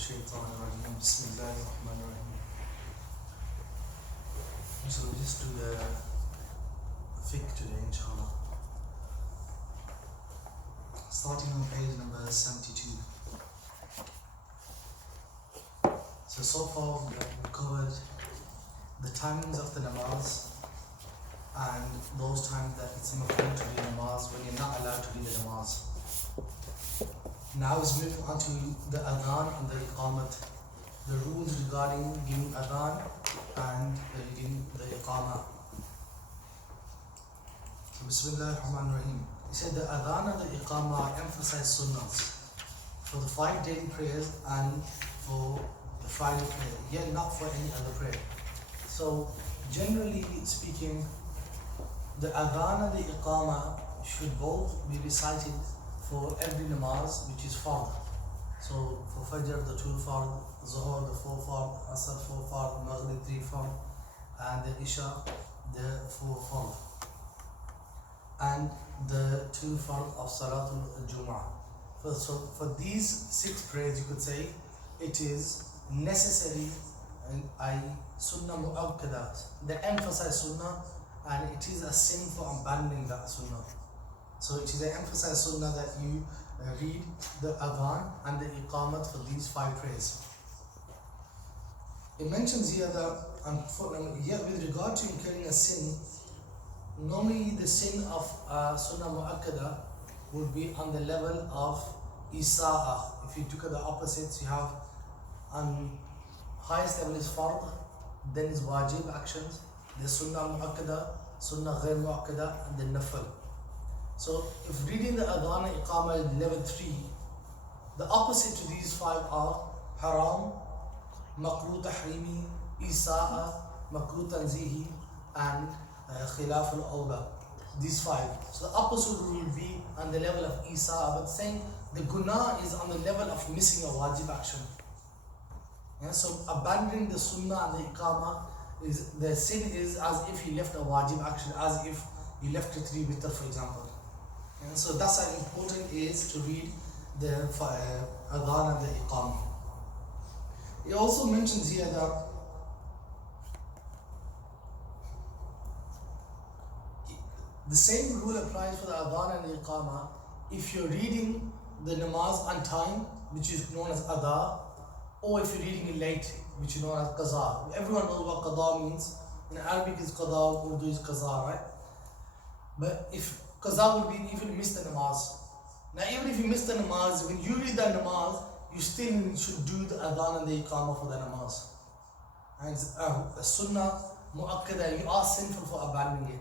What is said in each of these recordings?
الشيطان الرجيم بسم الله الرحمن الرحيم. So we'll just do the fiqh today, inshallah. Starting on page number 72. So far we've covered the timings of the namaz and those times that it's important to read namaz when you're not allowed to read the namaz. Now let's move on to the adhan and the iqamat, the rules regarding giving adhan and reading the iqamah. So Bismillah ar-Rahman ar-Rahim. He said the adhan and the iqamah emphasize sunnahs for the 5 daily prayers and for the Friday prayer, yet not for any other prayer. So generally speaking, the adhan and the iqamah should both be recited for every namaz which is fard. So for Fajr the 2 fard, Zuhr the 4 fard, Asr 4 fard, Maghrib 3 fard, and the Isha the 4 fard, and the 2 fard of Suffa-tul-islam. So for these 6 prayers, you could say it is necessary and sunnah mu'akkada. They emphasize sunnah, and it is a sin for abandoning that sunnah. So it is an emphasized sunnah that you read the adhan and the iqamat for these 5 prayers. It mentions here that yet with regard to incurring a sin, normally the sin of sunnah mu'akkada would be on the level of isa'ah. If you look at the opposites, you have on highest level is fard, then is wajib actions, there's sunnah mu'akkada, sunnah ghair mu'akkada, and then nafal. So if reading the adhan and iqamah is level 3, the opposite to these 5 are haram, makruh tahrimi, isa'a, makruh tanzihi, and khilaf al-awla. These 5. So the opposite will be on the level of isa'a, but saying the guna is on the level of missing a wajib action. Yeah, so abandoning the sunnah and the iqamah, is the sin is as if you left a wajib action, as if you left a 3 witr, for example. And so that's how important it is to read the adhan and the iqamah. It also mentions here that the same rule applies for the adhan and the iqamah if you're reading the namaz on time, which is known as adha, or if you're reading it late, which is known as qaza. Everyone knows what qaza means. In Arabic is qaza, Urdu is qaza, right? But if qaza would be if you miss the namaz. Now even if you miss the namaz, when you read the namaz, you still should do the adhan and the iqamah for the namaz. And a sunnah mu'akkada, you are sinful for abandoning it.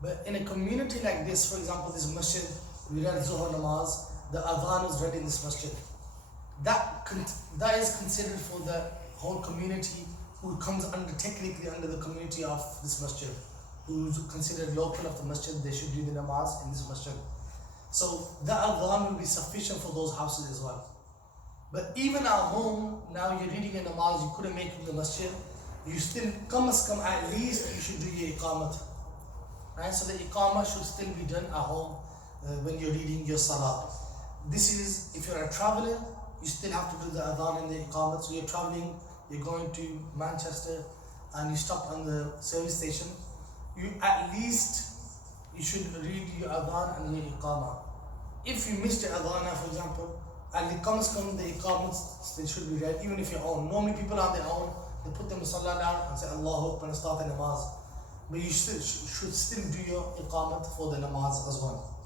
But in a community like this, for example, this masjid, we read Zuhr namaz, the adhan is read in this masjid. That is considered for the whole community who comes technically under the community of this masjid, who's considered local of the masjid. They should do the namaz in this masjid. So the adhan will be sufficient for those houses as well. But even at home, now you're reading a namaz, you couldn't make it in the masjid, you still come at least you should do your iqamat. Right? So the iqamah should still be done at home when you're reading your salah. This is, if you're a traveler, you still have to do the adhan and the iqamat. So you're traveling, you're going to Manchester and you stop on the service station, you should read your adhan and your iqamah. If you missed your adhan, for example, and the iqamats, they should be read, even if you're on. Normally people on their own, they put the musalla down and say Allahu Akbar and start the namaz. But you should still do your iqamat for the namaz as well.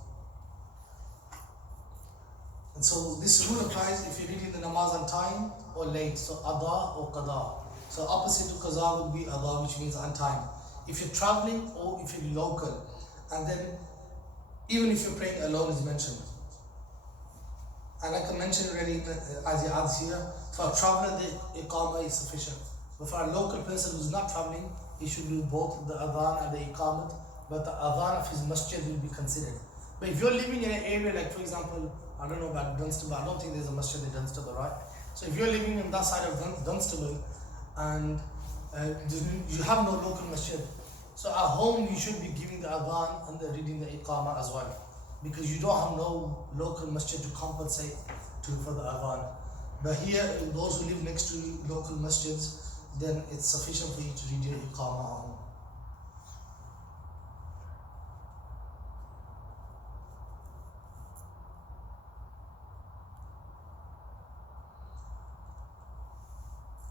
And so this rule applies if you're reading the namaz on time or late, so adha or qada. So opposite to qaza would be adha, which means on time. If you're traveling or if you're local, and then even if you're praying alone is mentioned. And like I mentioned already, as he adds here, for a traveler the iqamah is sufficient. But for a local person who's not traveling, he should do both the adhan and the iqamat, but the adhan of his masjid will be considered. But if you're living in an area like, for example, I don't know about Dunstable, I don't think there's a masjid in Dunstable, right? So if you're living on that side of Dunstable and you have no local masjid, so at home you should be giving the adhan and reading the iqamah as well, because you don't have no local masjid to compensate for the adhan. But here, those who live next to local masjids, then it's sufficient for you to read your iqamah at home.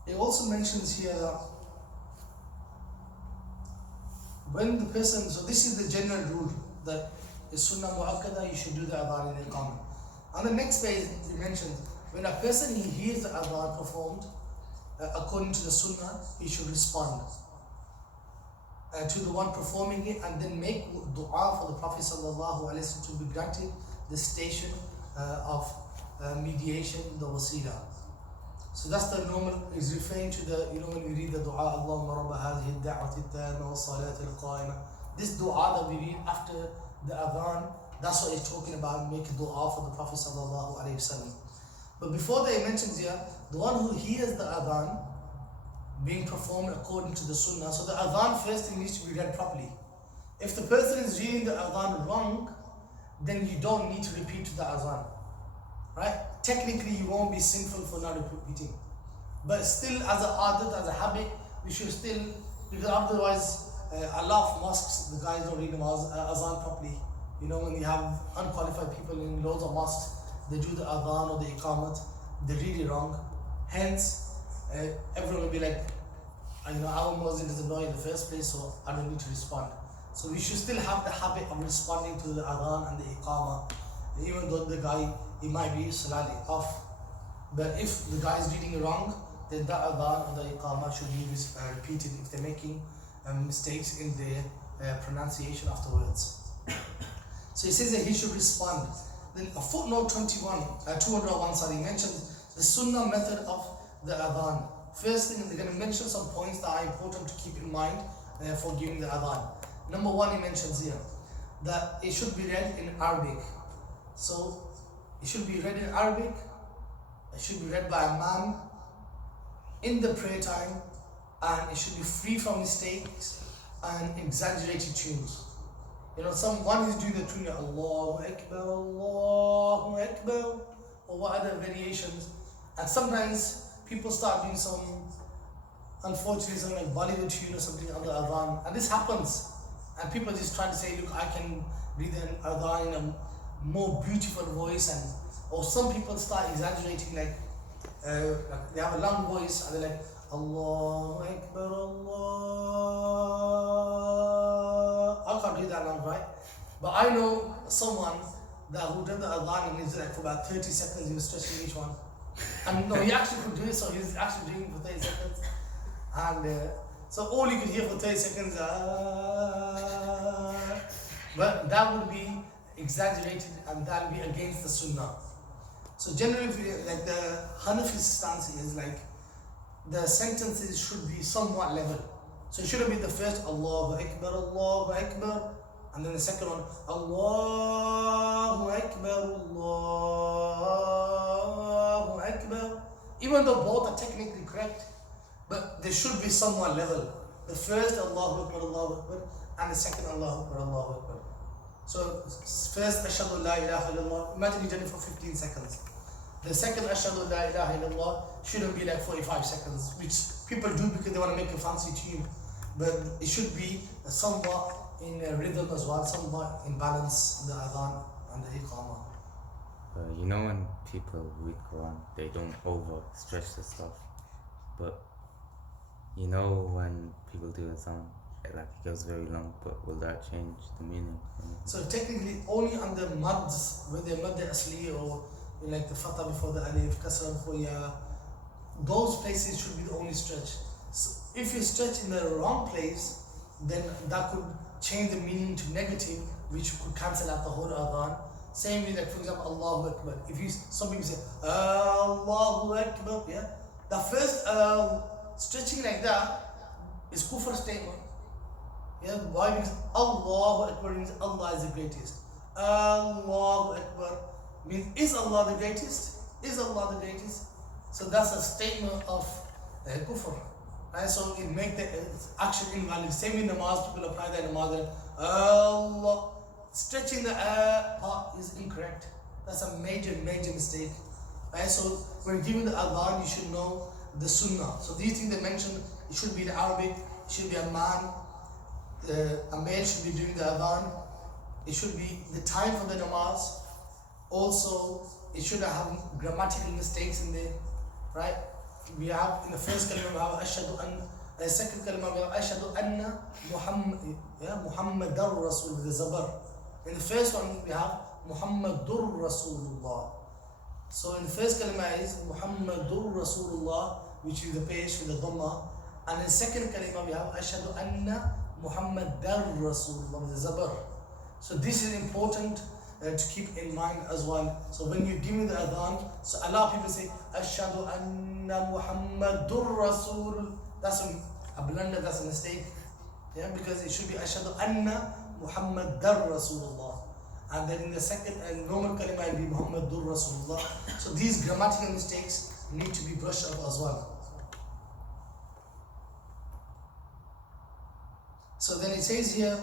It also mentions here that when the person, so this is the general rule, that is sunnah mu'akkada, you should do the adhan in iqamah. On the next page, it mentions when a person he hears the adhan performed according to the sunnah, he should respond to the one performing it and then make dua for the Prophet sallallahu alaihi wasallam to be granted the station of mediation, the wasila. So that's the normal, is referring to the, when we read the dua, Allahumma rabba hadhihi ad-da'wati at-tamma wa salati al-qa'ima. This dua that we read after the adhan, that's what it's talking about, make a dua for the Prophet sallallahu alaihi wasallam. But before that, he mentions here, the one who hears the adhan being performed according to the sunnah. So the adhan first thing needs to be read properly. If the person is reading the adhan wrong, then you don't need to repeat the adhan. Right? Technically, you won't be sinful for not repeating. But still, as an adat, as a habit, we should still, because otherwise, a lot of mosques, the guys don't read the adhan properly. When you have unqualified people in loads of mosques, they do the adhan or the iqamat, they read it wrong. Hence, everyone will be like, our muezzin doesn't know in the first place, so I don't need to respond. So we should still have the habit of responding to the adhan and the iqamah, even though the guy, he might be slightly off. But if the guy is reading it wrong, then the adhan or the iqamah should be repeated if they're making mistakes in their pronunciation of the words. So he says that he should respond. Then a footnote 201 mentions the sunnah method of the adhan. First thing, they're going to mention some points that are important to keep in mind for giving the adhan. Number one, he mentions here that it should be read in Arabic. So it should be read in Arabic, it should be read by a man in the prayer time, and it should be free from mistakes and exaggerated tunes. Someone is doing the tune, Allahu Akbar, Allahu Akbar, or what other variations, and sometimes people start doing some, unfortunately, something like Bollywood tune or something on the adhan, and this happens, and people just try to say, look, I can read an adhan in a more beautiful voice, or some people start exaggerating, like they have a long voice and they're like Allahu Akbar, Allah. I can't do that long, right? But I know someone who did the adhan and he's like for about 30 seconds he was stretching each one, and no, he actually could do it, so he was actually doing it for 30 seconds, and so all you could hear for 30 seconds, but that would be exaggerated and that will be against the sunnah. So generally, like the Hanafi stance is like the sentences should be somewhat level. So it shouldn't be the first Allahu Akbar, and then the second one Allahu Akbar, Allahu Akbar. Even though both are technically correct, but they should be somewhat level. The first Allahu Akbar, and the second Allahu Akbar. So first Ashhadu la ilaha illallah, imagine you did it for 15 seconds. The second Ashhadu la ilaha illallah shouldn't be like 45 seconds, which people do because they want to make a fancy tune. But it should be somewhat in rhythm as well, somewhat in balance, the adhan and the iqamah. When people read Quran, they don't overstretch the stuff. But when people do adhan, it goes very long, but will that change the meaning? So technically only on the mads, where they mad asli or like the fatah before the alif, kasra before ya, those places should be the only stretch. So if you stretch in the wrong place, then that could change the meaning to negative, which could cancel out the whole adhan. Same with, like, for example, Allahu Akbar. If some people say Allahu Akbar, yeah, the first stretching like that is kufr statement. Yeah, why? Because Allahu Akbar means Allah is the greatest. Allahu Akbar means is Allah the greatest? Is Allah the greatest? So that's a statement of kufr. Right? So it makes the action invalid. Same in namaz, people apply that in namaz. Allah, stretching the part is incorrect. That's a major mistake Right? So when giving the adhan, you should know the sunnah. So these things they mentioned, it should be in Arabic, it should be a man, a male should be doing the adhan, it should be the time for the namaz. Also, it shouldn't have grammatical mistakes in there, right? We have in the first kalima we have ashhadu an, the second kalima we have ashhadu anna Muhammadar Rasul with the zabar. In the first one we have Muhammadur Rasulullah. So in the first kalima is Muhammadur Rasulullah, which is the page with the dhamma, and in the second kalima we have ashhadu anna Muhammadar Rasulullah with the zabar. So this is important to keep in mind as well. So when you give me the adhan, so a lot of people say ashhadu anna Muhammadur Rasul. That's a blunder, that's a mistake. Yeah, because it should be ashhadu anna Muhammadar Rasulullah. And then in the second normal kalima it will be Muhammadur Rasulullah. So these grammatical mistakes need to be brushed up as well. So then it says here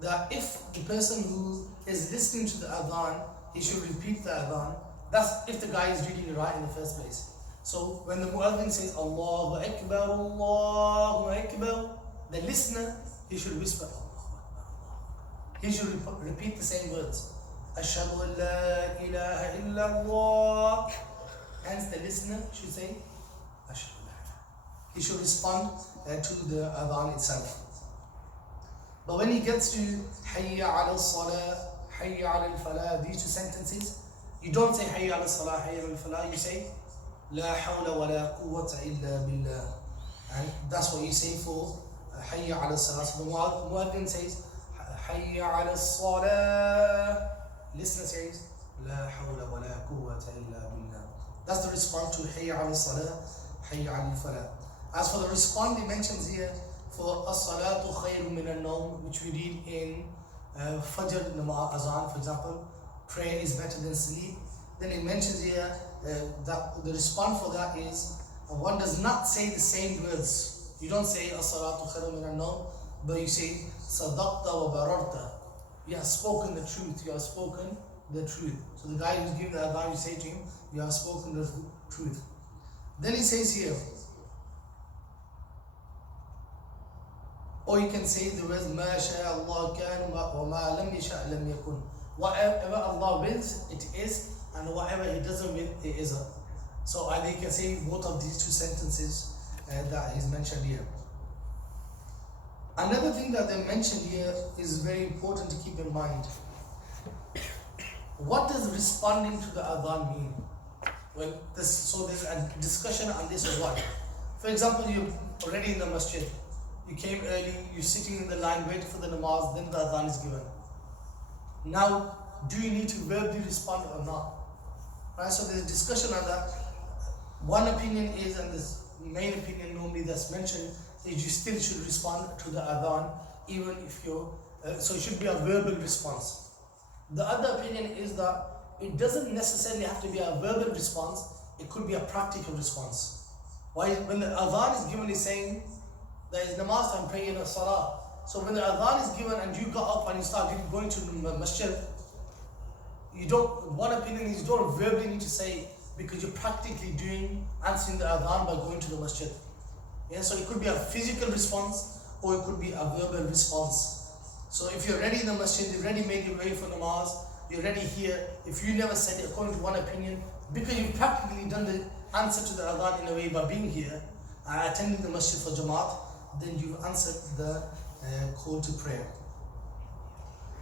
that if the person who is listening to the adhan, he should repeat the adhan. That's if the guy is reading it right in the first place. So when the muadhin says Allahu Akbar, Allahu Akbar, the listener, he should whisper Allahu Akbar, Allah. He should repeat the same words. Ashhadu an la ilaha illallah. Hence the listener should say Ashhadu la ilaha. He should respond to the adhan itself. But when he gets to Hayya ala salah, Hayya ala falah, these two sentences, you don't say Hayya ala salah, Hayya ala falah, you say La hawla wa la quwwata illa billah. And that's what you say for Hayya ala salah. So the muadhin says Hayya ala salah. Listener says La hawla wa la quwwata illa billah. That's the response to Hayya ala salah, Hayya ala falah. As for the response he mentions here, for as-salatu khayrun min an-nawm, which we read in Fajr namaz azan, for example, prayer is better than sleep. Then it mentions here that the response for that is one does not say the same words. You don't say as-salatu khayrun min an-nawm, but you say sadaqta wa bararta. You have spoken the truth. You have spoken the truth. So the guy who's giving the adhan, you say to him, you have spoken the truth. Then he says here, or you can say the words Ma sha Allah kan wa ma lam yasha lam yakun. Whatever Allah wills, it is, and whatever He doesn't will, it isn't. So either you can say both of these two sentences that is mentioned here. Another thing that they mentioned here is very important to keep in mind. What does responding to the adhan mean? Well, so there's a discussion on this as well. For example, you're already in the masjid. You came early, you're sitting in the line waiting for the namaz, then the adhan is given. Now, do you need to verbally respond or not? Right, so there's a discussion on that. One opinion is, and this main opinion normally that's mentioned, is you still should respond to the adhan, even if you're, so it should be a verbal response. The other opinion is that it doesn't necessarily have to be a verbal response, it could be a practical response. Why? When the adhan is given, is saying, there is namaz time, praying a salah. So when the adhan is given and you got up and you start going to the masjid, you don't, one opinion is you don't verbally need to say, because you're practically answering the adhan by going to the masjid. Yeah, so it could be a physical response or it could be a verbal response. So if you're ready in the masjid, you've already made your way for namaz, you're ready here, if you never said it according to one opinion, because you've practically done the answer to the adhan in a way by being here and attending the masjid for Jamaat, then you've answered the call to prayer.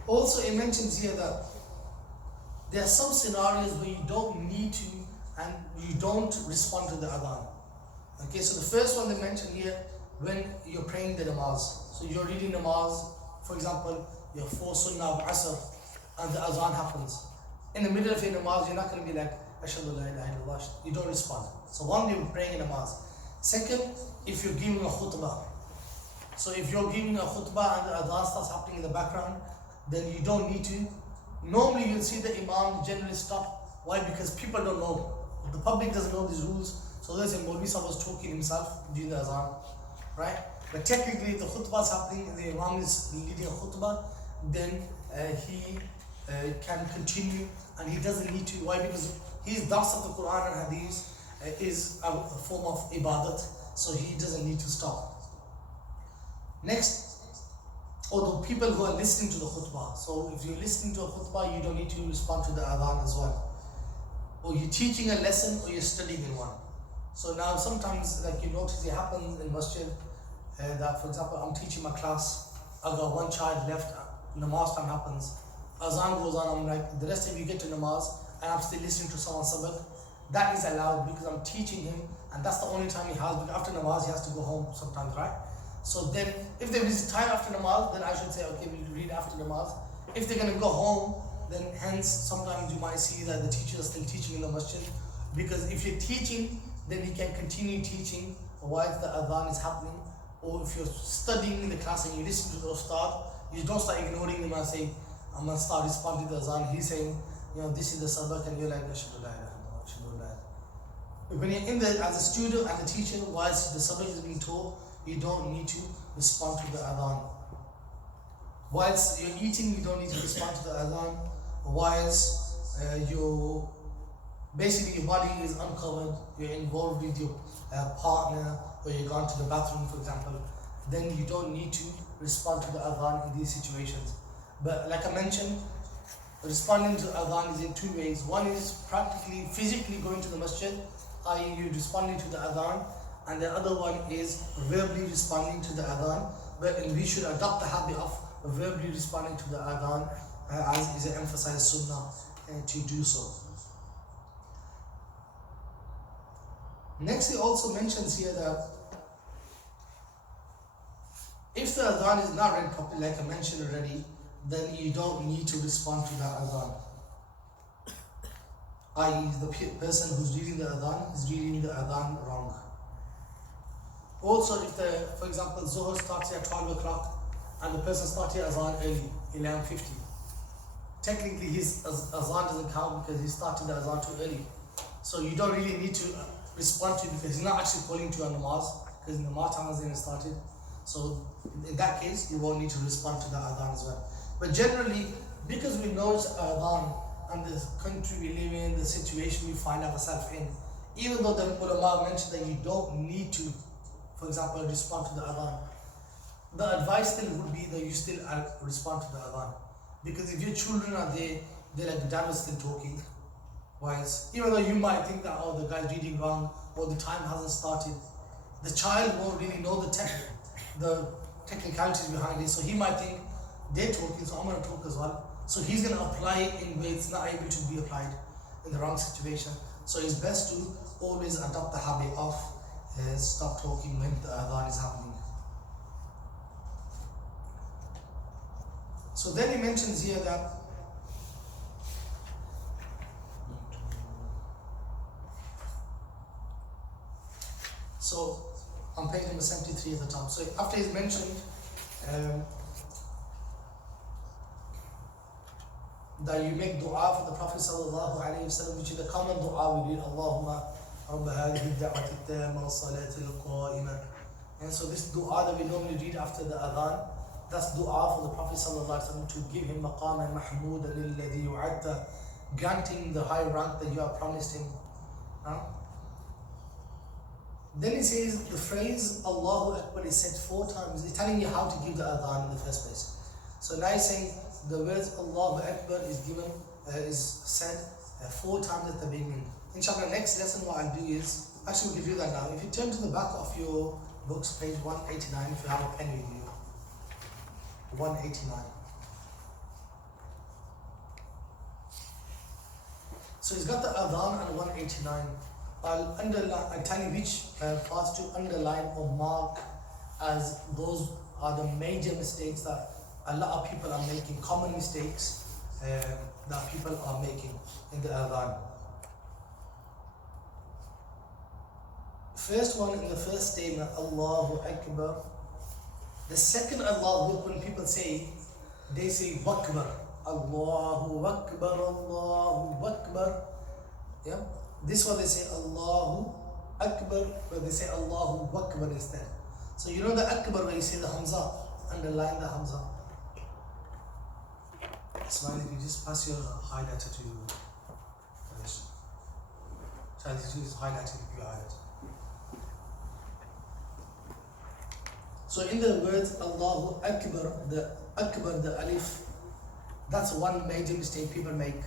Also, it mentions here that there are some scenarios where you don't need to and you don't respond to the adhan. Okay, so the first one they mentioned here, when you're praying the namaz. So you're reading namaz, for example, your 4 sunnah of asr, and the adhan happens. In the middle of your namaz, you're not going to be like, Ashhadu la ilaha illallah. You don't respond. So one, you're praying a namaz. Second, if you're giving a khutbah. So if you're giving a khutbah and the adhan starts happening in the background, then you don't need to. Normally you'll see the imam generally stop. Why? Because people don't know. The public doesn't know these rules. So there's a Mawlana Sahib was talking himself during the adhan, right? But technically if the khutbah is happening, the imam is leading a khutbah, then he can continue, and he doesn't need to. Why? Because his dars of the Quran and Hadith is a form of ibadat, so he doesn't need to stop. Next, or the people who are listening to the khutbah. So if you're listening to a khutbah, you don't need to respond to the adhan as well. Or you're teaching a lesson, or you're studying in one. So now sometimes, like you notice, it happens in masjid that, for example, I'm teaching my class, I got one child left, namaz time happens, azan goes on, I'm like, the rest of you get to namaz, and I'm still listening to someone's sabak. That is allowed because I'm teaching him, and that's the only time he has, because after namaz he has to go home sometimes, right? So then, if there is time after namaz, then I should say, okay, we'll read after namaz. If they're going to go home, then hence, sometimes you might see that the teachers are still teaching in the masjid, because if you're teaching, then you can continue teaching while the adhan is happening. Or if you're studying in the class and you listen to the ustad, you don't start ignoring them and saying, I'm going to start responding to the adhan. He's saying, this is the sabak, and you're like, Ashhadu la ilaha illallah, Ashhadu la ilaha. When you're in there as a student and the teacher, whilst the sabak is being taught, you don't need to respond to the adhan. Whilst you're eating, you don't need to respond to the adhan. Whilst basically your body is uncovered, you're involved with your partner, or you're gone to the bathroom, for example, then you don't need to respond to the adhan in these situations. But like I mentioned, responding to adhan is in two ways. One is practically, physically going to the masjid, i.e. you're responding to the adhan, and the other one is verbally responding to the adhan. But we should adopt the habit of verbally responding to the adhan, as is an emphasized sunnah to do so. Next, he also mentions here that if the adhan is not read properly, like I mentioned already, then you don't need to respond to the adhan. I.e. the person who's reading the adhan is reading the adhan wrong. Also, if for example, Zuhr starts at 12 o'clock and the person started adhan early, 11:50, technically his adhan doesn't count because he started the adhan too early. So you don't really need to respond to it because he's not actually calling to a namaz, because namaz time hasn't even started. So in that case, you won't need to respond to the adhan as well. But generally, because we know it's adhan and the country we live in, the situation we find ourselves in, even though the ulama mentioned that you don't need to, for example, respond to the adhan, the advice still would be that you still respond to the adhan. Because if your children are there, they're like, the dad was still talking. Whilst, even though you might think that, the guy's reading wrong, or the time hasn't started, the child won't really know the technicalities behind it, so he might think they're talking, so I'm going to talk as well. So he's going to apply it in ways it's not able to be applied in the wrong situation. So it's best to always adopt the habit of stop talking when the adhan is happening. So then he mentions here that so on page number 73 at the top. So after he's mentioned that you make dua for the Prophet sallallahu alaihi wasallam, which is the common dua we read, Allahumma rabba hadhihi ad-da'wati at-tamma was-salati al-qa'imah. And so this dua that we normally read after the adhan, that's dua for the Prophet sallallahu alaihi wasallam, to give him maqaman mahmoodan alladhi yu'adda, granting the high rank that you have promised him. Then he says the phrase Allahu Akbar is said 4 times. He's telling you how to give the adhan in the first place. So now he's saying the words Allahu Akbar is said 4 times at the beginning. Inshallah, next lesson what I'll do is, actually we can do that now. If you turn to the back of your books, page 189, if you have a pen with you. 189. So he's got the adhan and 189. I'll tell you which parts to underline or mark, as those are the major mistakes that a lot of people are making, common mistakes that people are making in the adhan. First one, in the first statement, Allahu Akbar. The second Allahu, when people say, they say Wakbar. Allahu Akbar, Allahu Akbar. Yeah. This one they say Allahu Akbar, but they say Allahu Akbar instead. So you know the Akbar where you say the Hamza, underline the Hamza. Ismail, if you just pass your highlighter to this. So this is highlighting your highlighter. So in the words Allahu Akbar, the alif, that's one major mistake people make.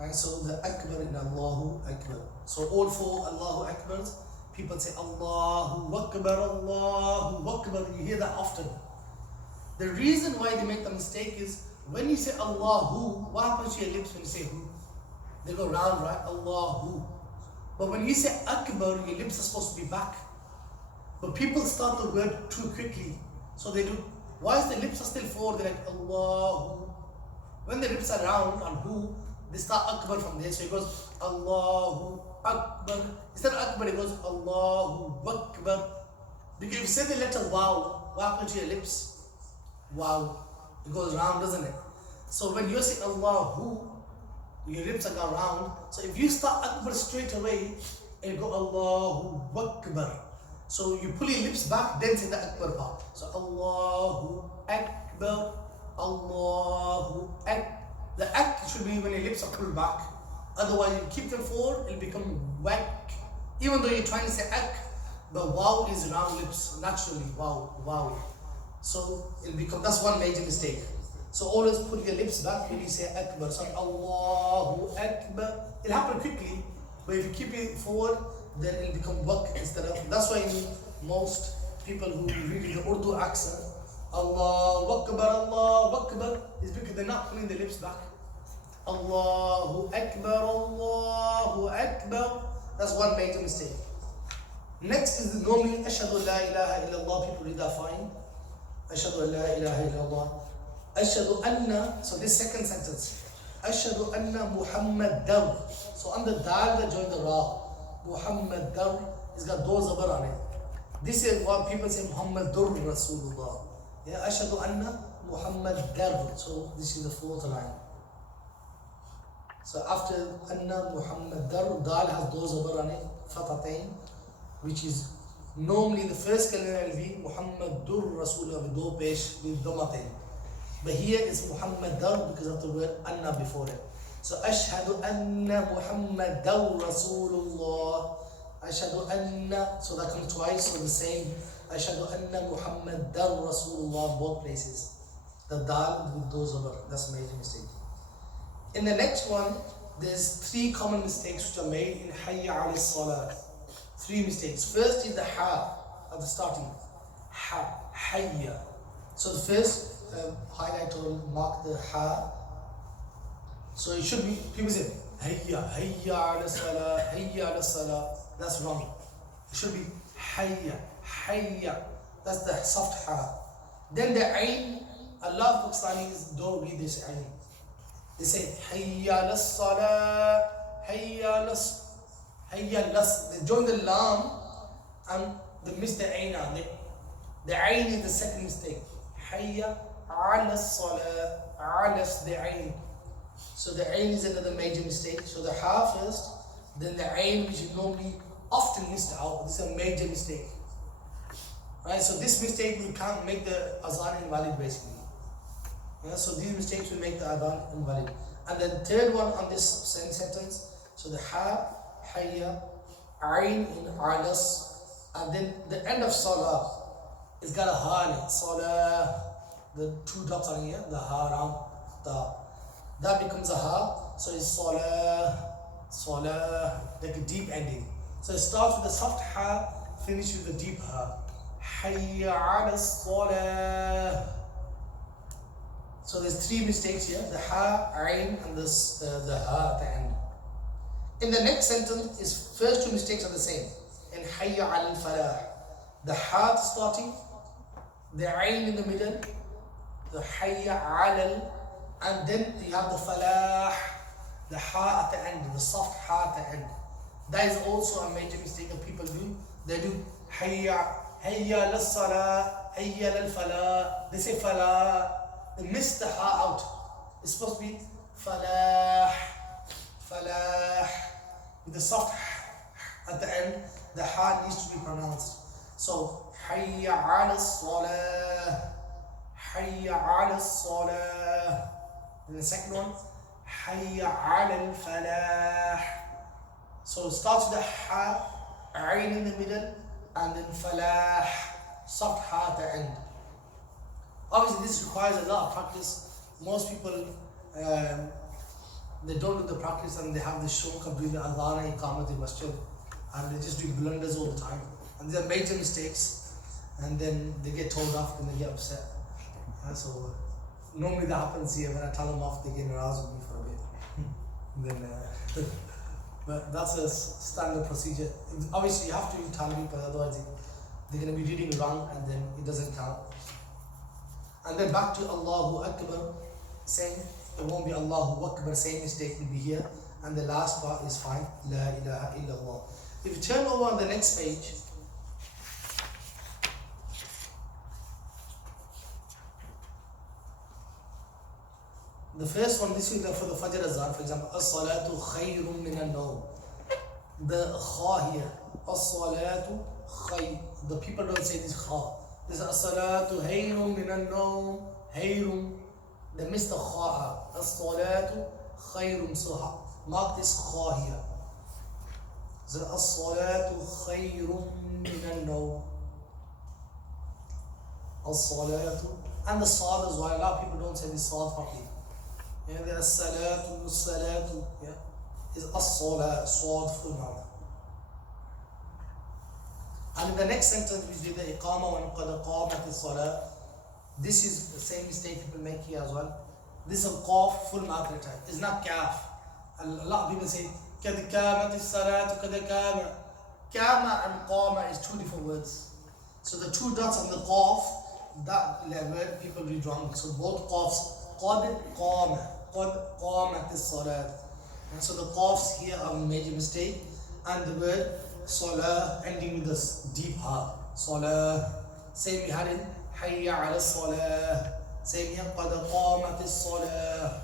Right? So the Akbar in Allahu Akbar. So all four Allahu Akbars, people say Allahu Akbar, Allahu Akbar. You hear that often. The reason why they make the mistake is when you say Allahu, what happens to your lips when you say hu? They go round, right? Allahu. But when you say Akbar, your lips are supposed to be back. But people start the word too quickly. So they do. Whilst the lips are still forward, they're like Allahu. When the lips are round on hu, they start Akbar from there. So it goes Allahu Akbar. Instead of Akbar, it goes Allahu Akbar. Because if you say the letter wow, what happens to your lips? Wow. It goes round, doesn't it? So when you say Allahu, your lips are gone round. So if you start Akbar straight away, it'll go Allahu Akbar. So you pull your lips back, then say the Akbar part. So Allahu Akbar, Allahu Akbar. The ak should be when your lips are pulled back. Otherwise, you keep them forward, it'll become whack. Even though you're trying to say ak, but wow is round lips naturally. Wow, wow. So it'll become, that's one major mistake. So always put your lips back when you say Akbar. So Allahu Akbar. It'll happen quickly, but if you keep it forward, then it'll become wak instead of. That's why most people who read the Urdu accent, Allahu Akbar, is because they're not pulling their lips back. Allahu Akbar, Allahu Akbar. That's one major mistake. Next is normally Ashhadu la ilaha illallah. People read that fine. Ashhadu la ilaha illallah. Ashhadu anna. So this second sentence. Ashhadu anna Muhammadar. So on the dal that join the ra. Muhammadar is got do zabar on it. This is what people say Muhammadur Rasulullah. Yeah, Ashhadu anna Muhammadar. So this is the fourth line. So after anna Muhammadar, dal has do zabar on it, fatatain, which is normally the first kalima will be Muhammadur Rasulullah with do pesh with damatain. But here it's Muhammadar because of the word anna before it. So Ashhadu anna Muhammadar Rasulullah. Ashhadu anna, so that comes twice, so the same. Ashhadu anna Muhammadar Rasulullah, both places. The dal with those over, that's a major mistake. In the next one, there's three common mistakes which are made in Hayya ala Salah. Three mistakes. First is the ha at the starting. Ha, Hayya. So the first highlight will mark the ha. So it should be, people say, Hayya, Hayya ala Salah, Hayya ala Salah. That's wrong. It should be Hayya, Hayya. That's the soft ha. Then the ayn, a lot of Pakistanis don't read this ayn. They say Hayya ala Salah, Hayya ala Hayya ala. They join the lam and they miss the ayn on it. The ayn is the second mistake. Hayya ala Salah, ala the ayn. So the ayn is another major mistake. So the ha first, then the ayn, which is normally often missed out. This is a major mistake. Right? So this mistake you can't make the azan invalid basically. Yeah, so these mistakes will make the adhan invalid. And then third one on this same sentence, so the ha, hayya, ayn in alas, and then the end of salah, it's got a ha in it. Salah, the two dots are here, the ha round, the. That becomes a ha, so it's salah, salah, like a deep ending. So it starts with the soft ha, finishes with the deep ha. Hayya ala salah. So there's three mistakes here, the ha, ayn, and the ha at the end. In the next sentence, is first two mistakes are the same. In hayya al falah, the ha starting, the ayn in the middle, the hayya al, and then you have the falah, the ha at the end, the soft ha at the end. That is also a major mistake that people do. They do hayya, hayya lal salah, hayya lal falah. They say falah. They miss the ha out. It's supposed to be falah, falah. With the soft at the end, the ha needs to be pronounced. So hayya ala salah, hayya ala salah. And the second one, Hayya ala al-falah. So it starts with the ha, ayn in the middle, and then falah, soft ha at the end. Obviously this requires a lot of practice. Most people, they don't do the practice and they have the shauq of doing the adhan and iqamat in masjid, and they just do blunders all the time. And these are major mistakes, and then they get told off and they get upset. So normally that happens here. When I tell them off, they get aroused with me for a bit. Then, but that's a standard procedure. Obviously you have to tell people, otherwise they're going to be reading wrong and then it doesn't count. And then back to Allahu Akbar, saying it won't be Allahu Akbar, same mistake will be here, and the last part is fine, La ilaha illallah. If you turn over on the next page, the first one, this is for the Fajr Azan, for example, As-salatu khayrun min al-nawm. The kha here, As-salatu khayr. The people don't say this kha. This is As-salatu hayrun min al-nawm, hayrun. They miss the kha. As-salatu khayrun. So mark this kha here. So As-salatu khayrun min al-nawm. As-salatu. And the sad as well. A lot of people don't say this sad properly. Yeah, the as-salatu, yeah, is as-salat, swad, full mouth. And in the next sentence, we did the iqama wa qad qamat as-salat. This is the same mistake people make here as well. This is a qaf, full mouth letter. It's not kaf. A lot of people say, kad qamat as-salat, kad qama. Qama and qama is two different words. So the two dots on the qaf, that word people read wrong. So both qafs, qad qama. قد قامت الصلاة. And so the qafs here are a major mistake, and the word salah ending with this deep ha. Salah. Same we had in hayya ala salah. Same here قد قامت الصلاة.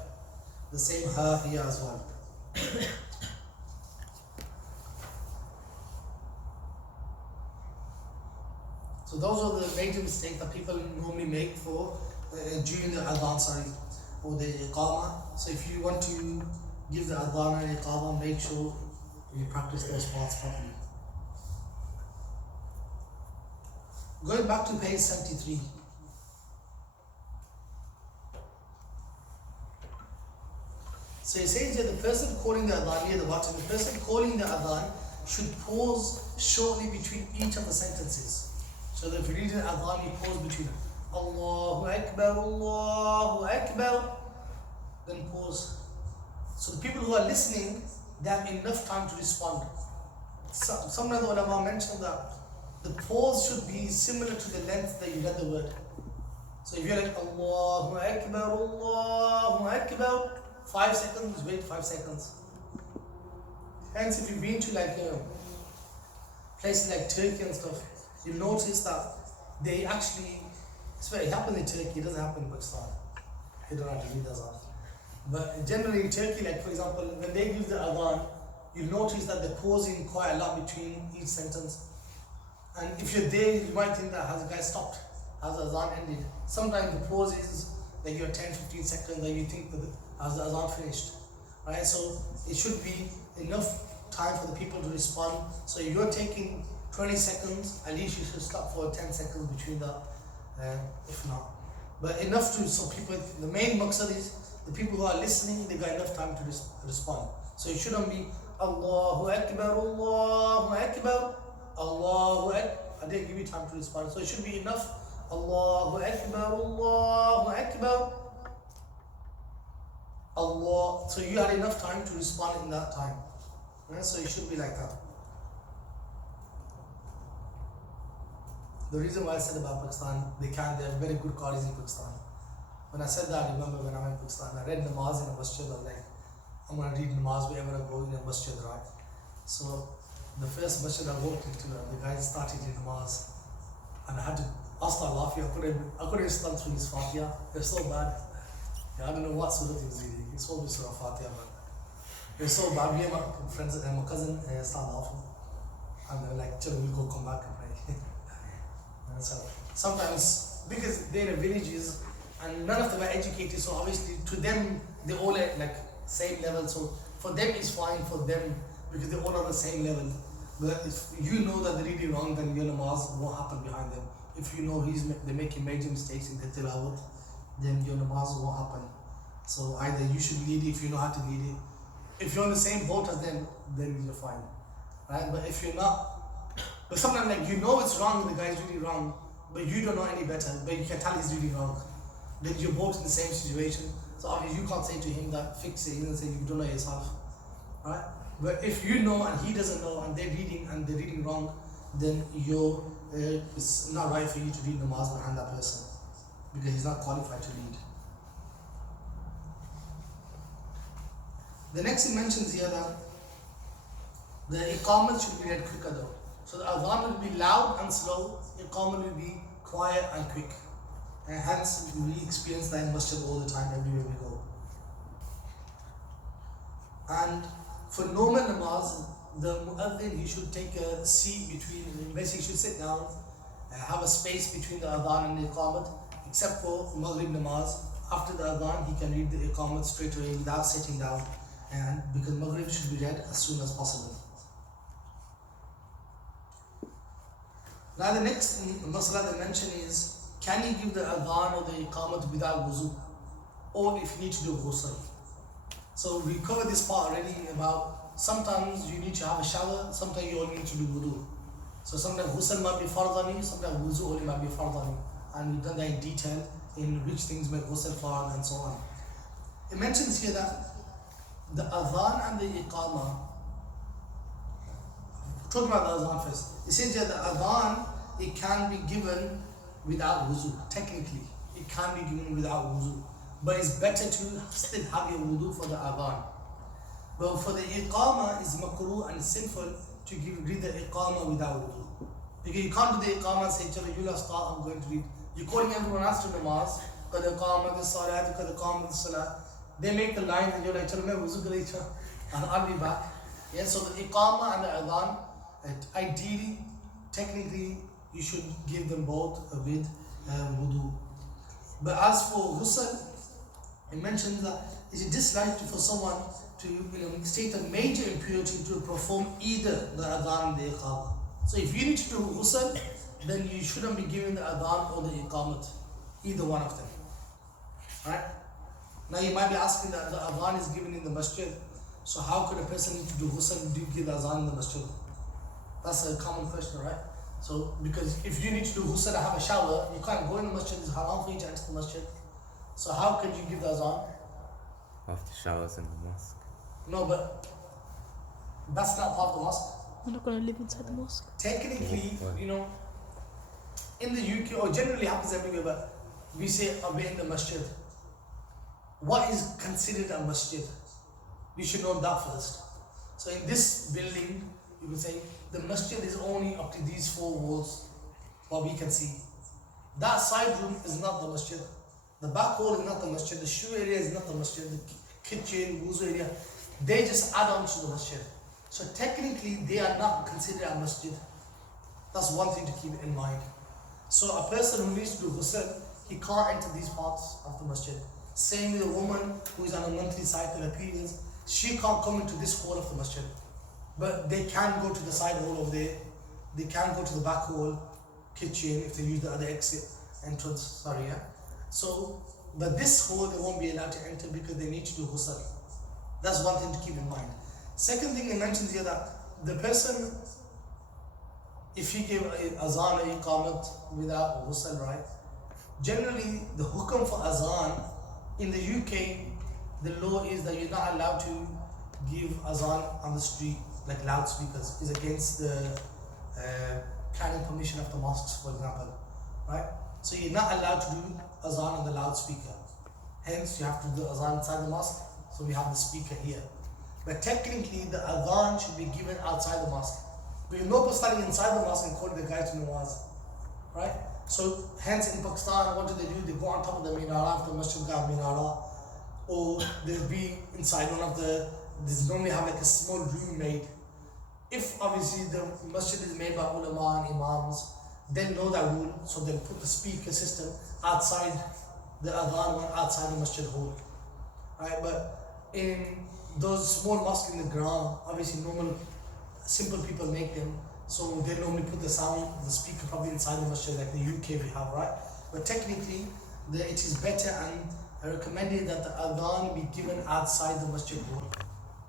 The same ha here as well. So those are the major mistakes that people normally make for during the adhan, or the iqama. So if you want to give the adhan and iqama, make sure you practice those parts properly. Going back to page 73. So it says that the person calling the adhan, near the bottom, the person calling the adhan should pause shortly between each of the sentences. So that if you read an adhan, you pause between them. Allahu Akbar, Allahu Akbar. Then pause. So the people who are listening, they have enough time to respond. Some of the ulama mentioned that the pause should be similar to the length that you read the word. So if you're like Allahu Akbar, Allahu Akbar, 5 seconds, wait 5 seconds. Hence, if you've been to like places like Turkey and stuff, you'll notice that they actually, it happens in Turkey, it doesn't happen in Pakistan. They don't have to read that. But generally in Turkey, like for example, when they give the adhan, you'll notice that they're pausing quite a lot between each sentence. And if you're there, you might think that has the guy stopped, has the adhan ended. Sometimes the pause is like you're 10-15 seconds, and you think that has the adhan finished. Right? So it should be enough time for the people to respond. So if you're taking 20 seconds, at least you should stop for 10 seconds between that, if not. But enough to, so people, the main maqsad is, the people who are listening, they got enough time to respond. So it shouldn't be Allahu Akbar, Allahu Akbar, Allahu Akbar. I didn't give you time to respond. So it should be enough. Allahu Akbar, Allahu Akbar, Allah. So you had enough time to respond in that time. Right? So it should be like that. The reason why I said about Pakistan, they have very good qadis in Pakistan. When I said that, I remember when I went to Pakistan, I read namaz in a masjid. I was like, I'm going to read namaz wherever I go in a masjid, right? So the first masjid I walked into, the guy started in namaz, and I had to ask Allah, I couldn't stand through his Fatiha. It was so bad. Yeah, I don't know what surah he was reading. He told me Surah Fatiha, man. It was so bad. Me and my friends and my cousin started laughing. And they were like, "Chalo, we'll go come back and pray." And so sometimes, because they're in villages, and none of them are educated, so obviously to them they all at like same level, so for them it's fine for them because they're all on the same level. But if you know that they're really wrong, then your namaz won't happen behind them. If you know they're making major mistakes in the tilawat, then your namaz won't happen. So either you should lead it if you know how to lead it. If you're on the same boat as them, then you're fine, right? But if you're not, but sometimes like you know it's wrong, the guy's really wrong, but you don't know any better, but you can tell he's really wrong. Then you're both in the same situation. So obviously you can't say to him that fix it, and say you don't know yourself, right? But if you know and he doesn't know and they're reading wrong, then it's not right for you to read namaz behind that person because he's not qualified to read. The next he mentions here that the iqamat should be read quicker though. So the adhan will be loud and slow, iqamat will be quiet and quick. And hence we experience that in masjid all the time, everywhere we go. And for normal namaz, the muaddin, he should take a seat between, basically he should sit down, have a space between the adhan and the iqamat, except for maghrib namaz. After the adhan, he can read the iqamat straight away without sitting down, and because maghrib should be read as soon as possible. Now the next masala they mention is, can he give the adhan or the iqamat without wuzu, or if you need to do ghusl? So we covered this part already about sometimes you need to have a shower, sometimes you only need to do wudu. So sometimes ghusl might be fardani, sometimes wudu only might be fardani, and we've done that in detail in which things make ghusl fard and so on. It mentions here that the adhan and the iqama, talking about the adhan first, it says that the adhan, it can be given without wuzu. Technically, it can be given without wuzu, but it's better to still have your wudu for the adhan. But for the iqama, it's makruh and sinful to read the iqama without wudu. Because you can't do the iqama and say, Chalo, you start, I'm going to read. You're calling everyone else to namaz, qad iqama the salat, qad iqama the salat. They make the line and you're like, Chalo, main wuzu kar rahi and I'll be back. Yeah, so the iqama and the adhan, ideally, technically, you should give them both with wudu. But as for ghusl, it mentions that it's disliked for someone to state a major impurity to perform either the adhan and the iqamah. So if you need to do ghusl, then you shouldn't be giving the adhan or the iqamat, either one of them. Right? Now you might be asking that the adhan is given in the masjid, so how could a person need to do ghusl and give the adhan in the masjid? That's a common question, right? So, because if you need to do ghusl and have a shower, you can't go in the masjid, it's haram for you to enter the masjid. So how can you give the azan? After showers in the mosque. No, but that's not part of the mosque. We're not going to live inside the mosque. Technically, in the UK, or generally happens everywhere, but we say a bit in the masjid. What is considered a masjid? We should know that first. So in this building, you can say the masjid is only up to these four walls, what we can see. That side room is not the masjid. The back wall is not the masjid. The shoe area is not the masjid. The kitchen, wuzu area, they just add on to the masjid. So technically, they are not considered a masjid. That's one thing to keep in mind. So a person who needs to do ghusl, he can't enter these parts of the masjid. Same with a woman who is on a monthly cycle, her periods, she can't come into this hall of the masjid. But they can go to the side hall over there. They can go to the back hall, kitchen, if they use the other exit entrance, So, but this hall they won't be allowed to enter because they need to do ghusl. That's one thing to keep in mind. Second thing it mentions here that the person, if he gave azan or iqamat without ghusl, right? Generally, the hukum for azan in the UK, the law is that you're not allowed to give azan on the street like loudspeakers. Is against the planning permission of the mosques, for example, right? So you're not allowed to do azan on the loudspeaker. Hence, you have to do azan inside the mosque. So we have the speaker here. But technically, the adhan should be given outside the mosque. Because no one standing inside the mosque and calling the guy to namaz, right? So hence in Pakistan, what do? They go on top of the minara, if the masjid got minara, or they'll be inside one of the. They normally have like a small room made. If obviously the masjid is made by ulama and imams, they know that rule, so they'll put the speaker system outside the adhan one outside the masjid hall, right? But in those small mosques in the ground, obviously normal, simple people make them, so they normally put the speaker probably inside the masjid like the UK we have, right? But technically, it is better and recommended that the adhan be given outside the masjid hall,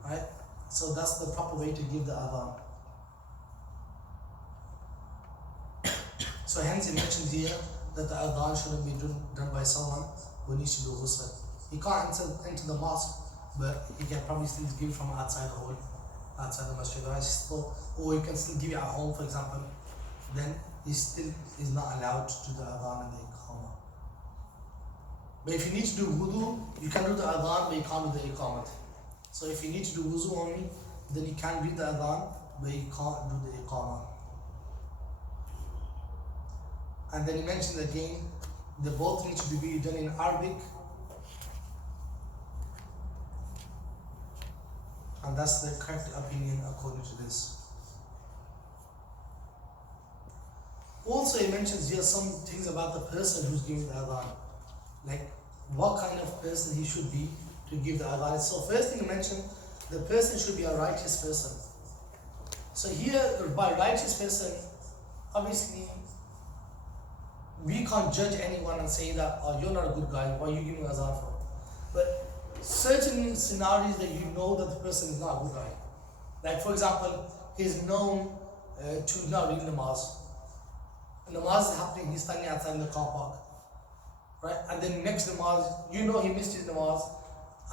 right? So that's the proper way to give the adhan. So hence it mentions here that the adhan shouldn't be done by someone who needs to do ghusl. He can't enter the mosque, but he can probably still give from outside the hall, outside the masjid, right? Or you can still give it at home, for example. Then he still is not allowed to do the adhan and the iqamah. But if you need to do wudu, you can do the adhan, but you can't do the iqamah. So if you need to do wudu only, then you can read the adhan, but you can't do the iqamah. And then he mentioned again, they both need to be done in Arabic. And that's the correct opinion according to this. Also he mentions here some things about the person who's giving the adhan. Like what kind of person he should be to give the adhan. So first thing he mentioned, the person should be a righteous person. So here by righteous person, obviously we can't judge anyone and say that, oh, you're not a good guy, why are you giving adhan for? But certain scenarios that you know that the person is not a good guy. Like for example, he's known to not read namaz. Namaz is happening, he's standing outside in the car park. Right? And then next namaz, you know he missed his namaz,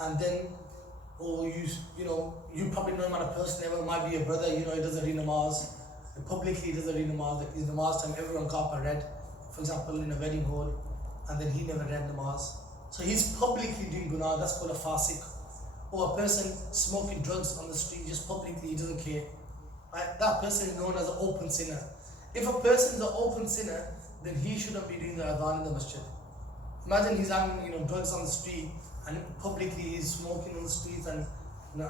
and then, or you probably know him on a personal level, might be a brother, he doesn't read namaz. And publicly he doesn't read namaz, like in namaz time everyone got up read, for example in a wedding hall, and then he never read namaz. So he's publicly doing guna, that's called a fasiq. Or a person smoking drugs on the street, just publicly, he doesn't care. Right? That person is known as an open sinner. If a person is an open sinner, then he shouldn't be doing the adhan in the masjid. Imagine he's having drugs on the street, and publicly he's smoking on the streets and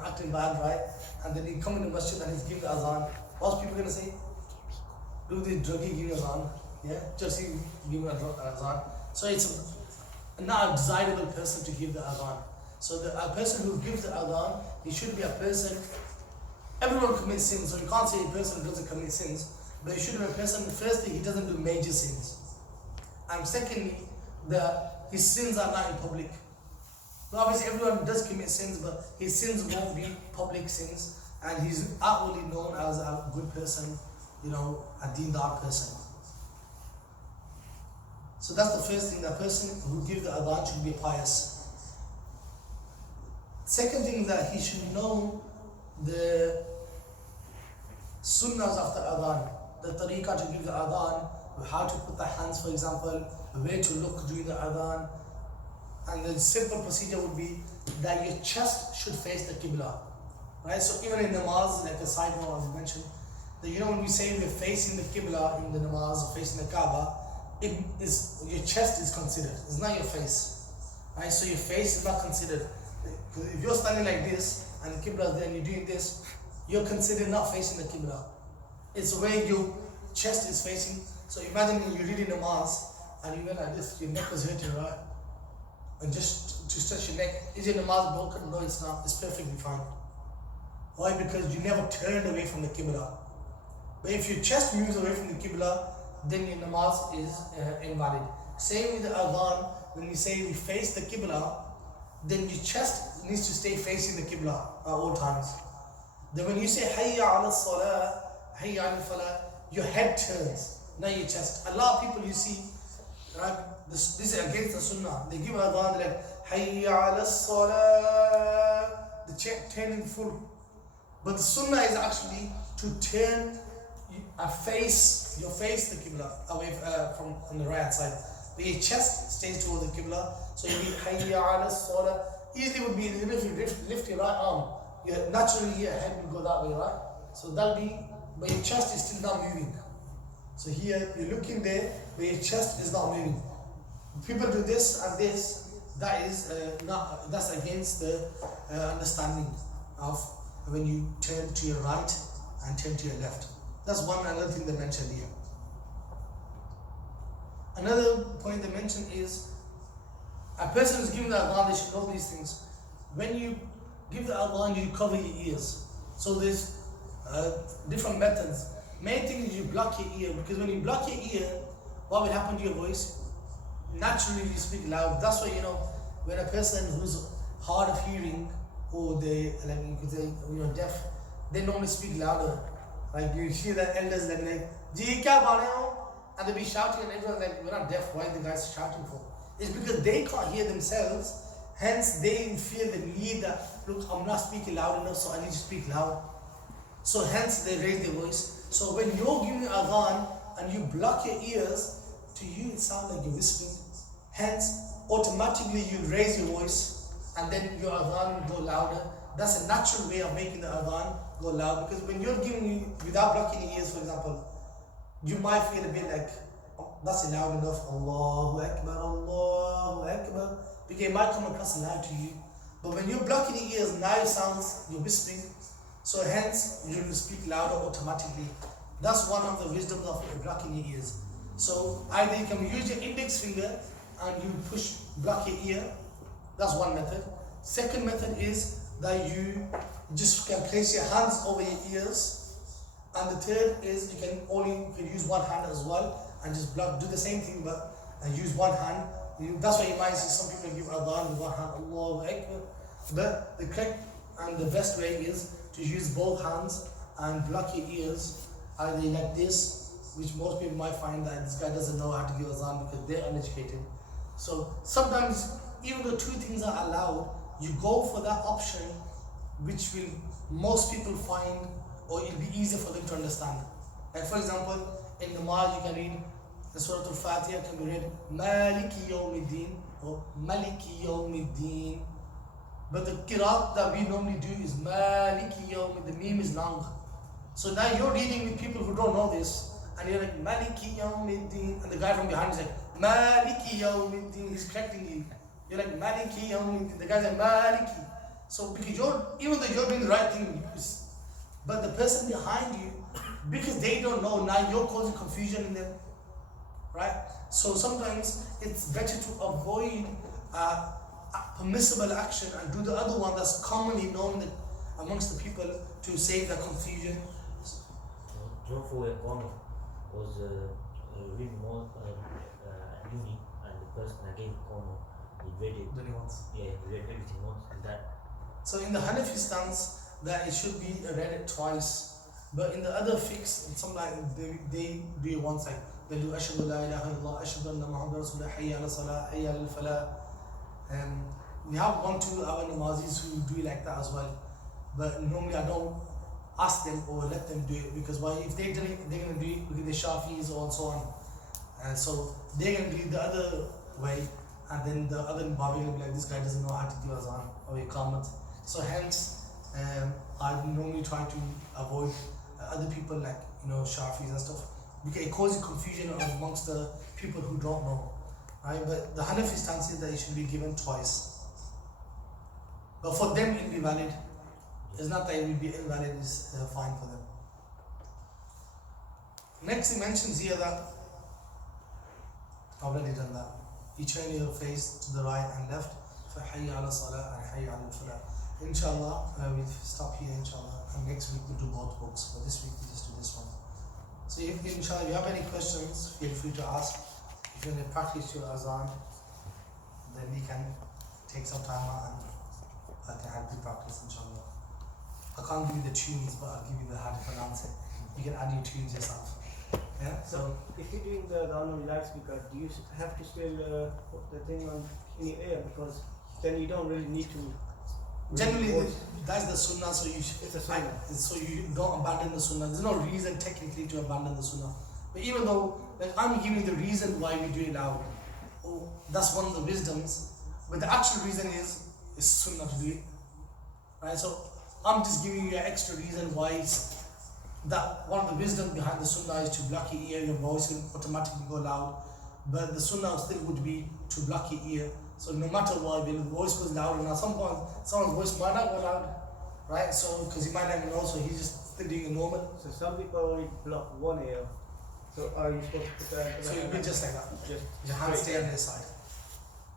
acting bad, right? And then he come in the masjid and he's giving the adhan. What's people gonna say? Do the druggie give adhan? Yeah, just he give an adhan. So it's not a desirable person to give the adhan. So a person who gives the adhan, he should be a person. Everyone commits sins, so you can't say a person who doesn't commit sins. But he should be a person, firstly, he doesn't do major sins. And secondly, his sins are not in public. So obviously everyone does commit sins, but his sins won't be public sins. And he's outwardly known as a good person, a deendar person. So that's the first thing, the person who gives the adhan should be pious. Second thing, that he should know the sunnahs of the adhan, the tariqah to give the adhan, how to put the hands, for example, where to look during the adhan. And the simple procedure would be that your chest should face the qibla. Right? So even in namaz, like a side note I mentioned, that when we say we're facing the qibla in the namaz or facing the Kaaba, your chest is considered, it's not your face. Right? So your face is not considered. If you're standing like this and the qibla is there and you're doing this, you're considered not facing the qibla. It's where your chest is facing. So imagine you're reading namaz and you went like this, your neck was hurting, right? And just to stretch your neck, is your namaz broken? No, it's not. It's perfectly fine. Why? Because you never turned away from the qibla. But if your chest moves away from the qibla, then your namaz is invalid. Same with the adhan, when we say we face the qibla, then your chest needs to stay facing the qibla at all times. Then when you say hayya ala salah, hayya ala falah, your head turns, not your chest. A lot of people you see, right, this is against the sunnah. They give adhan, they're like hayya ala salah, the turning full. But the sunnah is actually to turn face the qibla away from on the right side. But your chest stays towards the qibla. So you read hayya ala salah. Easily would be if you lift your right arm, naturally your head will go that way, right? So that'll be, but your chest is still not moving. So here you're looking there, but your chest is not moving. People do this and this. That is that's against the understanding of when you turn to your right and turn to your left. That's another thing they mentioned here. Another point they mentioned is A person who's giving the adhan, they should know these things. When you give the adhan, you cover your ears. So there's different methods. Main thing is you block your ear, because when you block your ear, what will happen to your voice? Naturally you speak loud. That's why, when a person who's hard of hearing, or they, like you could say, deaf, they normally speak louder. Like you hear the elders like, "Ji kya ba rahe ho?" And they be shouting, and everyone's like, "We're not deaf. Why are the guys shouting for?" It's because they can't hear themselves. Hence, they feel the need that, look, I'm not speaking loud enough, so I need to speak loud. So hence they raise their voice. So when you're giving adhan and you block your ears, to you it sounds like you're whispering. Hence, automatically you raise your voice, and then your adhan will go louder. That's a natural way of making the adhan go loud, because when you're giving without blocking your ears, for example, you might feel a bit like, oh, that's loud enough, Allahu Akbar, Allahu Akbar, because it might come across loud to you. But when you're blocking your ears, now it sounds, you're whispering, so hence you will speak louder automatically. That's one of the wisdoms of blocking your ears. So either you can use your index finger and you block your ear. That's one method. Second method is that you just can place your hands over your ears. And the third is you can use one hand as well and just do the same thing, but use one hand. That's why you might see some people give adhan with one hand, Allahu Akbar. But the correct and the best way is to use both hands and block your ears, either like this, which most people might find that this guy doesn't know how to give azan because they're uneducated. So sometimes, even though two things are allowed, you go for that option which will most people find, or it'll be easier for them to understand. Like for example, in namaz you can read the Suffa-tul-Fatiha can be read Maliki Yawmiddin or Maliki Yawmiddin. But the qiraat that we normally do is Maliki Yawmiddin. The meme is long. So now you're reading with people who don't know this, and you're like Maliki Yawmiddin, and the guy from behind is like Maliki Yawmiddin. He's correcting you. You're like Maliki Yawmiddin. The guy's like Maliki. So because even though you're doing the right thing, but the person behind you, because they don't know, now you're causing confusion in them, right? So sometimes it's better to avoid permissible action and do the other one that's commonly known amongst the people to save the confusion. John Foy Corner was reading more uni, and the person that gave Corner, he read it. Then he wants. Yeah, he read everything once. Is that? So in the Hanafi stance, that it should be read twice. But in the other fiqhs, some like they do it once, like they do Ashhadu la ilaha illallah, Ashhadu anna Muhammadan Rasulullah, Hayya ala salah, Hayya ala falah. We have 1-2 our namazis who do it like that as well. But normally I don't ask them or let them do it, because why? If they're doing it, they're going to do it because they're Shafis or so on. And so they're going to do it the other way, and then the other Babi will be like, this guy doesn't know how to do azan or iqamat. So hence, I normally try to avoid other people like Shafis and stuff, because it causes confusion amongst the people who don't know, right? But the Hanafi stance is that it should be given twice. But for them it will be valid. It's not that it will be invalid, it's fine for them. Next he mentions here that, I've already done that. You turn your face to the right and left. فَحَيَّ عَلَى الصَّلَاةِ and حَيَّ عَلَى الْفَلَاحِ. Inshallah, we'll stop here inshallah, and next week we'll do both books, but this week we just do this one. So if inshallah you have any questions, feel free to ask. If you want to practice your azan, then we can take some time out and I can help you practice inshallah. I can't give you the tunes, but I'll give you the how to pronounce it. You can add your tunes yourself. Yeah. So if you're doing the on loudspeaker, do you have to still put the thing on in your ear, because then you don't really need to. Generally, that's the sunnah, so it's a sunnah. So you don't abandon the sunnah. There's no reason technically to abandon the sunnah. But even though, like, I'm giving the reason why we do it loud, that's one of the wisdoms. But the actual reason is sunnah to do it, right? So I'm just giving you an extra reason why it's that one of the wisdom behind the sunnah is to block your ear. Your voice will automatically go loud, but the sunnah still would be to block your ear. So no matter what, when the voice goes loud, and at some point someone's voice might not go loud, right? So because he might not even know, so he's just still doing it normal. So some people only block one ear. So are you supposed to put that? So you'll be just like that. Just your hands stay on this side.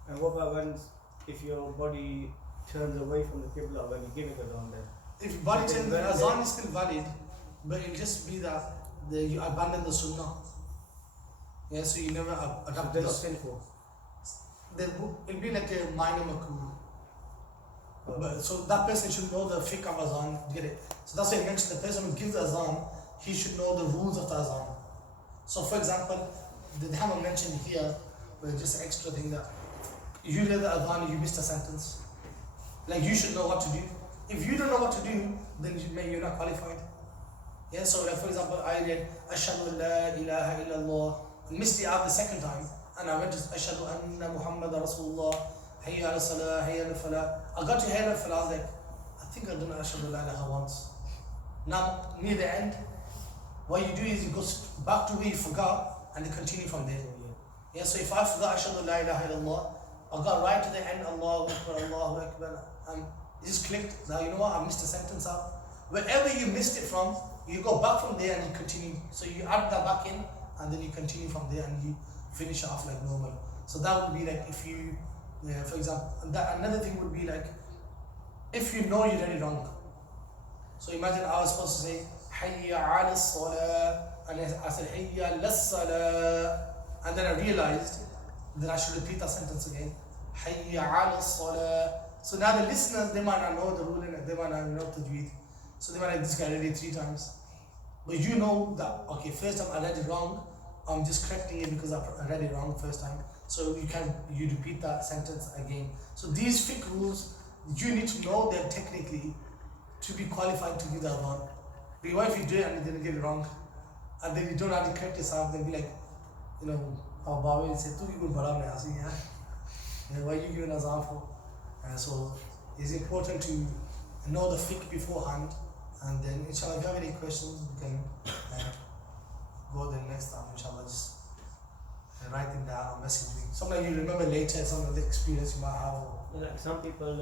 And what about if your body turns away from the Qibla when you give it adhan then? If body Then change, the when azan is still valid, but it'll just be that you abandon the sunnah. Yeah, so you never adapt They're the not sunnah. sinful. It'll be like a minor makruh. But so that person should know the fiqh of azan, get it? So that's why I mentioned the person who gives azan, he should know the rules of the azan. So for example, they haven't mentioned here, but just an extra thing that you read the adhan, you missed a sentence. Like you should know what to do. If you don't know what to do, then you're not qualified. Yeah, so like for example, I read Ashhadu an la ilaha illallah, missed it out the second time, and I went to Ashhadu anna Muhammad Rasulullah, hayya ala salah, hayya ala falah. I got to hayya ala falah, I was like, I think I've done Ashhadu la ilaha once. Now, near the end, what you do is you go back to where you forgot and you continue from there. Yeah, so if I forgot Ashhadu la ilaha illallah, I got right to the end, Allahu Akbar, Allahu Akbar, and it just clicked. Now you know what, I missed a sentence out. Wherever you missed it from, you go back from there and you continue. So you add that back in and then you continue from there and you finish off like normal. So that would be like if you, for example, another thing would be like, if you know you read it wrong. So imagine I was supposed to say, Hayya ala salah, and I said, Hayya las salah, and then I realized that I should repeat that sentence again. Hayya ala salah. So now the listeners, they might not know the ruling, they might not know the tajweed. So they might like, this guy read it 3 times. But you know that, okay, first time I read it wrong, I'm just correcting it because I read it wrong first time. So you repeat that sentence again. So these fiqh rules, you need to know them technically to be qualified to give the adhan. But what if you do it and then get it wrong? And then you don't have to correct yourself, then be like, you know, our Baba will say, Tu ki koi bada nahi aasi hai. Why are you giving azan for? So it's important to know the fiqh beforehand, and then inshallah if you have any questions you can go there next time, inshallah, just write them down or message me. Sometimes you remember later some of the experience you might have. Like some people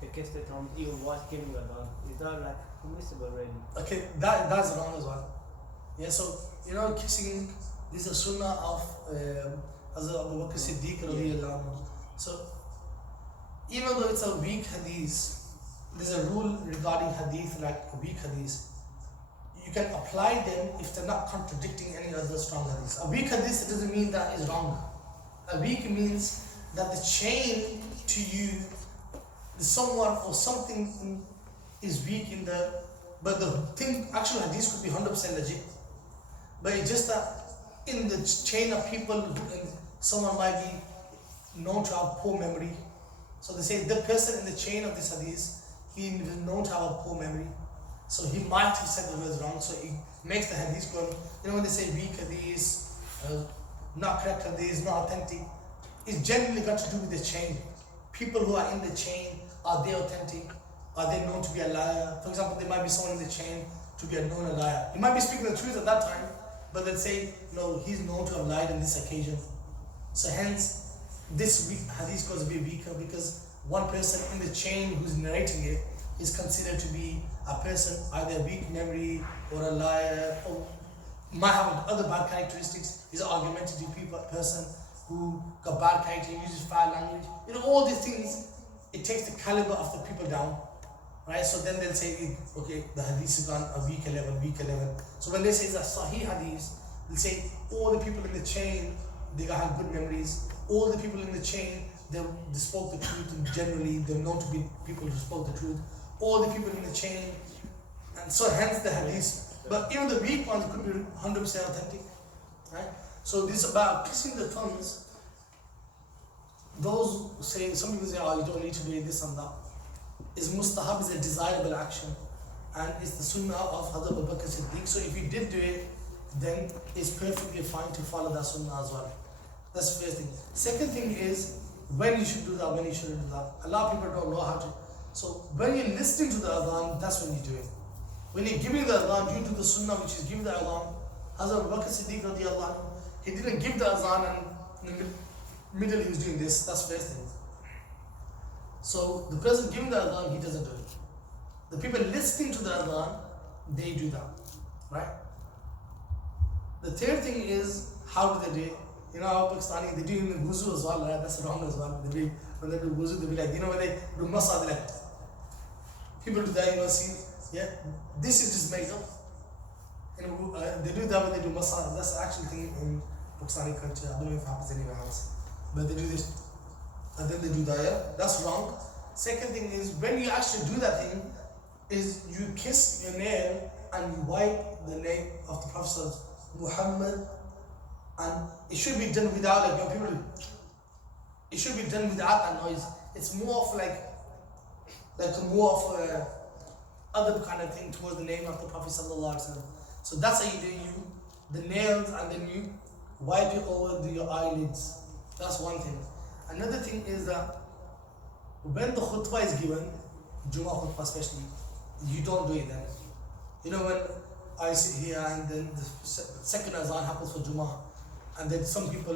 they kiss their thumbs even while giving adhan. Is that like permissible really? Okay, that's wrong as well. Yeah, so you know kissing, this is a sunnah of Hazrat Abu Bakr Siddiq radiyallahu anhu. So even though it's a weak hadith, there's a rule regarding hadith, like a weak hadith. You can apply them if they're not contradicting any other strong hadith. A weak hadith doesn't mean that is wrong. A weak means that the chain to you, someone or something is weak in the, but the thing, actual hadith could be 100% legit. But it's just that in the chain of people, someone might be known to have poor memory. So they say the person in the chain of this hadith, he is known to have a poor memory. So he might have said the words wrong, so it makes the hadith go, you know when they say weak hadith, not correct hadith, not authentic, it's generally got to do with the chain. People who are in the chain, are they authentic? Are they known to be a liar? For example, there might be someone in the chain to be a known liar. He might be speaking the truth at that time, but let's say, no, he's known to have lied on this occasion. So hence, this weak hadith goes to be weaker because one person in the chain who's narrating it is considered to be a person either weak memory or a liar or might have other bad characteristics. He's an argumentative person who got bad character, uses foul language. You know, all these things, it takes the caliber of the people down. Right? So then they'll say, okay, the hadith is gone a weak 11, weak 11. So when they say it's a sahih hadith, they'll say all the people in the chain, they have good memories. All the people in the chain, they spoke the truth, and generally they're known to be people who spoke the truth. All the people in the chain, and so hence the hadith. But even the weak ones could be 100% authentic. Right? So this is about kissing the thumbs. Those say, some people say, oh, you don't need to do this and that. Is mustahab, is a desirable action, and it's the sunnah of Hazrat Abu Bakr Siddiq. So if you did do it, then it's perfectly fine to follow that sunnah as well. That's the first thing. Second thing is when you should do that, when you shouldn't do that. A lot of people don't know how to. So when you're listening to the adhan, that's when you do it. When you're giving the adhan, you do the sunnah, which is give the adhan. Hazrat Abu Bakr Siddiq radiyallahu anhu, he didn't give the adhan and in the middle he was doing this. That's the first thing. So the person giving the adhan, he doesn't do it. The people listening to the adhan, they do that. Right? The third thing is, how do they do it? You know how Pakistani, they do in wuzu as well, right? That's wrong as well. When they do wuzu, they'll be like, you know, when they do masa, they're like, people do that, you know, see, yeah, this is just made up. You know, they do that when they do masa. That's the actual thing in Pakistani culture. I don't know if it happens anywhere else. But they do this, and then they do that, yeah? That's wrong. Second thing is, when you actually do that thing, is you kiss your nail and you wipe the name of the Prophet Muhammad, and it should be done without, like, when people, it should be done without that noise. It's more of like more of a other kind of thing towards the name of the Prophet Sallallahu Alaihi Wasallam. So that's how you do the nails, and then you wipe it over your eyelids. That's one thing. Another thing is that when the khutbah is given, Jummah khutbah especially, you don't do it then. You know, when I sit here and then the second azan happens for Jummah, and then some people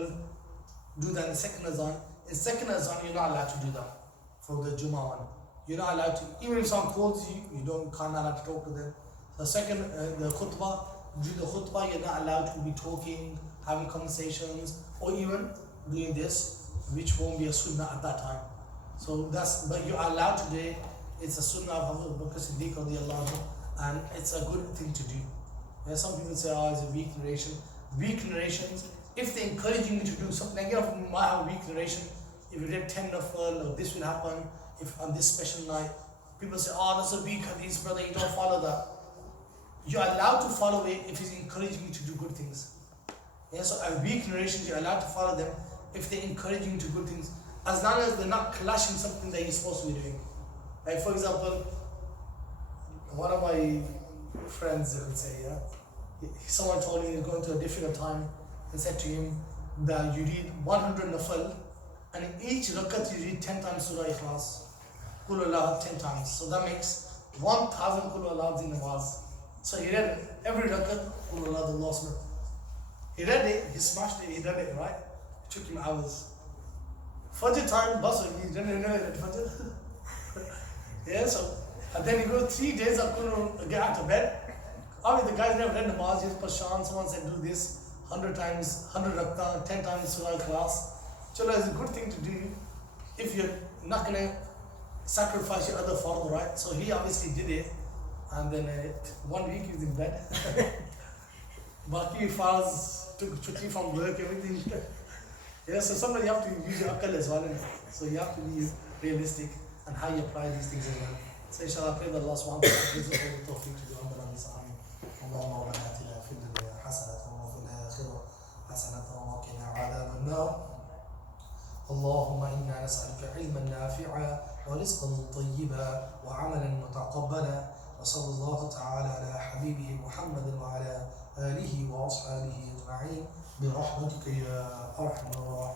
do that in the second azan. In second azan, you're not allowed to do that for the Jummah one. You're not allowed to, even if someone calls you, you can't allowed to talk to them. The second, the khutbah, during the khutbah, you're not allowed to be talking, having conversations, or even doing this, which won't be a sunnah at that time. So that's, but you are allowed to do it. It's a sunnah of Abu Bakr Siddiq radiallahu anhu, and it's a good thing to do. Yeah, some people say, oh, it's a weak narration. Weak narrations, if they're encouraging you to do something, like, you know, you might have a weak narration. If you read 10 nafal, or this will happen, if on this special night, people say, oh, that's a weak hadith, brother, you don't follow that. You're allowed to follow it if he's encouraging you to do good things. Yeah, so a weak narration, you're allowed to follow them if they're encouraging you to good things, as long as they're not clashing something that you're supposed to be doing. Like, for example, one of my friends, I would say, yeah, someone told me he's going to a difficult time and said to him that you read 100 nafal, and in each rakat you read 10 times Surah Ikhlas, Qul Allah 10 times. So that makes 1,000 Qul Allah in namaz. So he read every rakat, Qul Allah, the Lord. He read it, he smashed it, he did it, right? It took him hours. Fajr time, Basra, he didn't know it, Fajr. Yeah, so, and then he goes 3 days, I couldn't get out of bed. Obviously, the guy's never read namaz, he was Pashan, someone said do this 100 times, 100 rakta, 10 times Surah Ikhlas. Chalo, it's a good thing to do if you're not going to sacrifice your other fard, right? So he obviously did it, and then 1 week he was in bed. Baki fards took chutti from work, everything. Yeah, so sometimes you have to use your akal as well. So you have to be realistic and how you apply these things as well. So inshallah, I pray that Allah subhanahu wa ta'ala gives us all the tawfiq to do Amal on this amin. Allahumma rabbana atina fid dunya hasanatan wa fil akhirati hasanatan wa qina adhaban nar. اللهم إنا نسألك علما نافعا ورزقا طيبا وعملا متقبلا وصلى الله تعالى على حبيبه محمد وعلى آله وأصحابه أجمعين برحمتك يا أرحم الراحمين.